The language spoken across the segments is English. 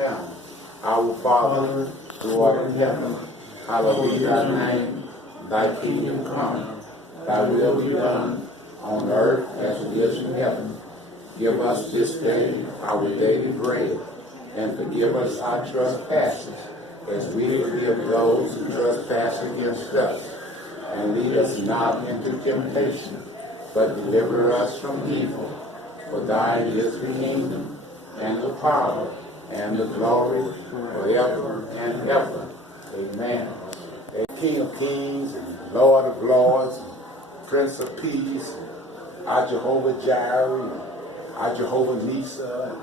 family. Our Father, who art in heaven, hallowed be thy name. Thy kingdom come, thy will be done, on earth as it is in heaven. Give us this day our daily bread, and forgive us our trespasses, as we forgive those who trespass against us. And lead us not into temptation, but deliver us from evil. For thine is the kingdom, and the power, and the glory, forever and ever. Amen. King of kings, and Lord of lords, and Prince of peace, our Jehovah Jireh, our Jehovah Nisa.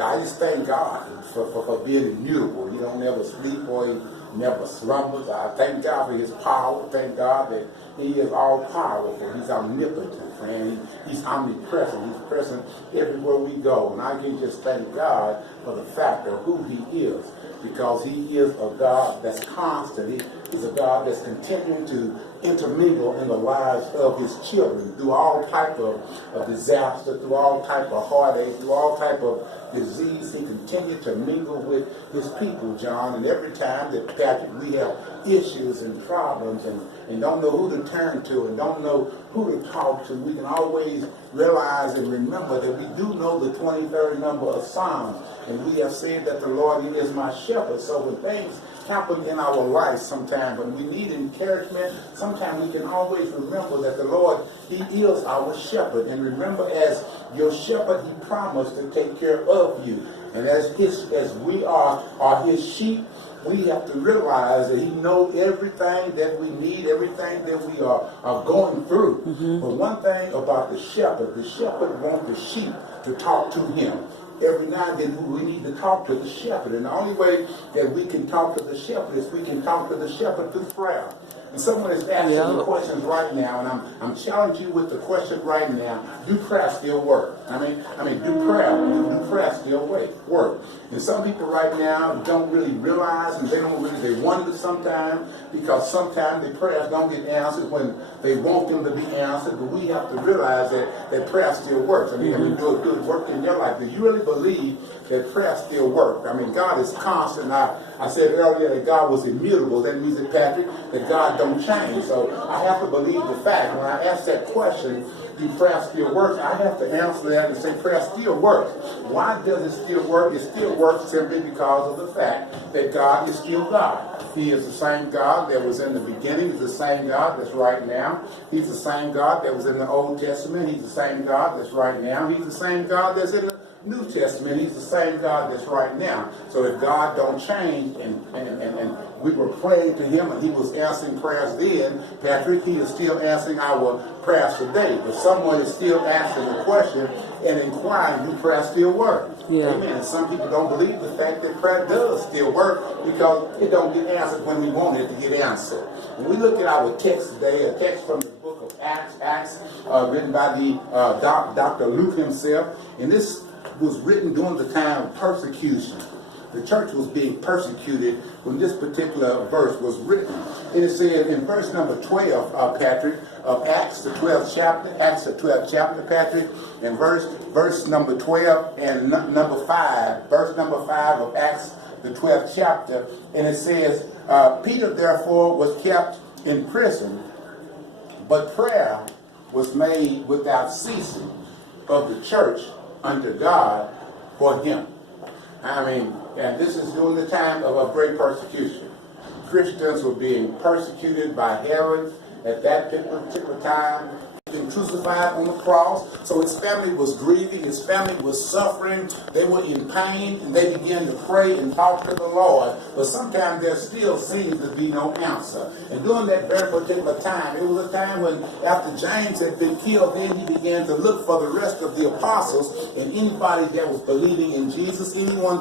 I just thank God for being immutable. He don't never sleep or he never slumbers. I thank God for his power. Thank God that he is all powerful. He's omnipotent, man. He's omnipresent. He's present everywhere we go. And I can just thank God for the fact of who he is, because he is a God that's constant. He's a God that's continuing to intermingle in the lives of his children through all type of disaster, through all type of heartache, through all type of disease. He continued to mingle with his people, John. And every time that, Patrick, we have issues and problems and don't know who to turn to and don't know who to talk to, we can always realize and remember that we do know the 23rd number of Psalms. And we have said that the Lord is my shepherd. So when things happen in our life sometimes, when we need encouragement, sometimes we can always remember that the Lord, he is our shepherd. And remember, as your shepherd, he promised to take care of you. And as we are his sheep, we have to realize that he knows everything that we need, everything that we are going through. But one thing about the shepherd wants the sheep to talk to him. Every now and then we need to talk to the shepherd. And the only way that we can talk to the shepherd is we can talk to the shepherd through prayer. And someone is asking you questions right now, and I'm challenging you with the question right now. Do prayer still work? I mean, do prayer still work? And some people right now don't really realize, and they wonder sometimes, because sometimes their prayers don't get answered when they want them to be answered. But we have to realize that prayer still works. I mean, do it work in your life? Do you really believe that prayer still works? I mean, God is constant. I said earlier that God was immutable. That means that, Patrick, that God don't change. So I have to believe the fact. When I ask that question, do prayer still work? I have to answer that and say prayer still works. Why does it still work? It still works simply because of the fact that God is still God. He is the same God that was in the beginning. He's the same God that's right now. He's the same God that was in the Old Testament. He's the same God that's right now. He's the same God that's in the New Testament. He's the same God that's right now. So if God don't change, and we were praying to him and he was answering prayers then, Patrick, he is still answering our prayers today. But someone is still asking the question and inquiring, do prayer still work? Yeah. Amen. And some people don't believe the fact that prayer does still work, because it don't get answered when we want it to get answered. When we look at our text today, a text from the book of Acts, written by the Dr. Luke himself, and this was written during the time of persecution. The church was being persecuted when this particular verse was written. And it said in verse number 12, Patrick, of Acts, the 12th chapter, Patrick, and verse number 12 and number 5, verse number 5 of Acts, the 12th chapter, and it says, Peter therefore was kept in prison, but prayer was made without ceasing of the church unto God for him. I mean, and this is during the time of a great persecution. Christians were being persecuted by Herod at that particular time, being crucified on the cross. So his family was grieving, his family was suffering, they were in pain, and they began to pray and talk to the Lord. But sometimes there still seems to be no answer. And during that very particular time, it was a time when after James had been killed, then he began to look for the rest of the apostles and anybody that was believing in Jesus, anyone